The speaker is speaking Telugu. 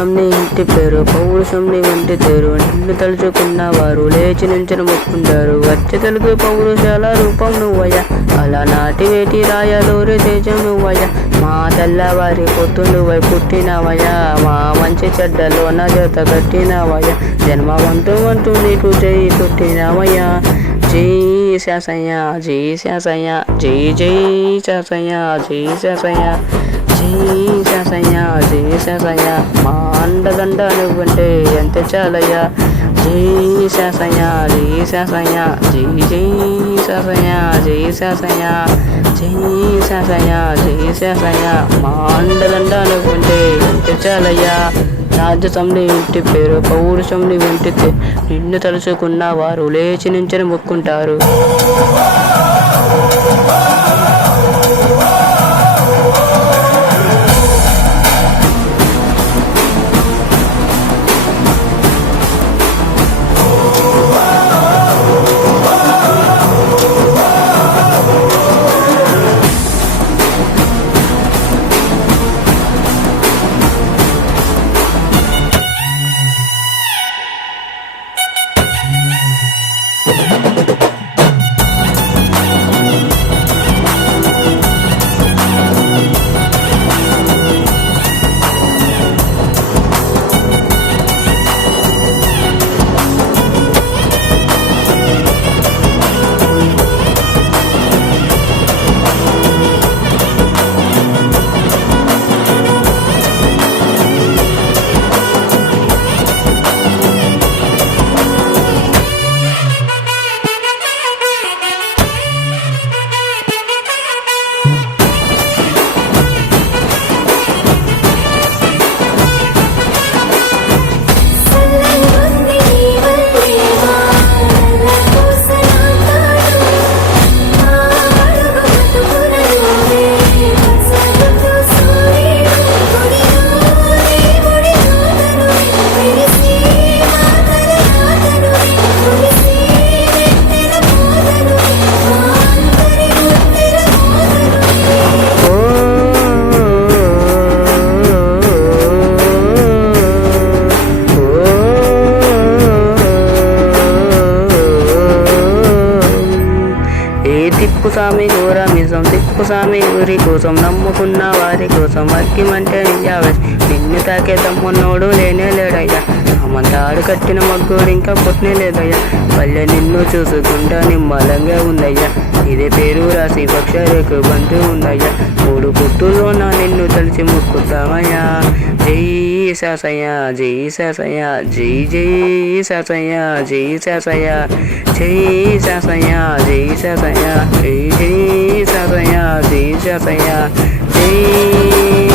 రాజసం నీ ఇంటి పేరు, పౌరుషం నీ వంటి తేరు. నిన్ను తలుచుకున్న వారు లేచి నుంచని మొక్కుంటారు. వచ్చి తెలుగు పౌరుషాల రూపం నువ్వయ్యా, అలా నాటి వేటి రాయలూరి తేజం నువ్వయ్యా. మా తెల్లవారి పొత్తు నువ్వై పుట్టినవయ్యా, మా మంచి చెడ్డలో నా జత కట్టినవయ్యా. జన్మవంతు వంతు నీకు జై పుట్టినవయ్యా. జై శాసయ్య, జై శాసయ్య, జై జై శాసయ్య, జై శాసయ్య, జై శాసయ్య, జై శాసయ్య. మా అండదండ నువ్వంటే ఎంత చాలయ్యా. జై శాసయ్య, జై శాసయ్య, జై జై శాసయ్య, జై శాసయ్య, జై శాసయ్య, జై శాసయ్య. మా అండదండ నువ్వంటే ఎంత చాలయ్యా. రాజసం నీ ఇంటి పేరు, పౌరుషం నీ వంటితే. నిన్ను తలుచుకున్న వారు లేచి నుంచని మొక్కుంటారు. తిప్పుసామి ఘోరమిజం, తిప్పుసామి ఊరి కోసం, నమ్ముకున్న వారి కోసం. అగ్గిమంటే నిజావేశ, నిన్ను తాకే దమ్మున్నోడు లేనే లేడయ్యా. అమ్మంతాడు కట్టిన మగ్గుడు ఇంకా పుట్నే లేదయ్యా. పల్లె నిన్ను చూసుకుంటా నిమ్మలంగా ఉందయ్యా. ఇదే పేరు రాసి పక్షరేకు బంతు ఉందయ్యా. మూడు పుట్టులోన నిన్ను తలిచి మొక్కుతామయ్యా. జై శాసయ్య, జై శాసయ్య, జై జై శాసయ్య, జై శాసయ్య, జై శాసయ్య, జై శాసయ్య, జై జై శాసయ్య, జై శాసయ్య, జై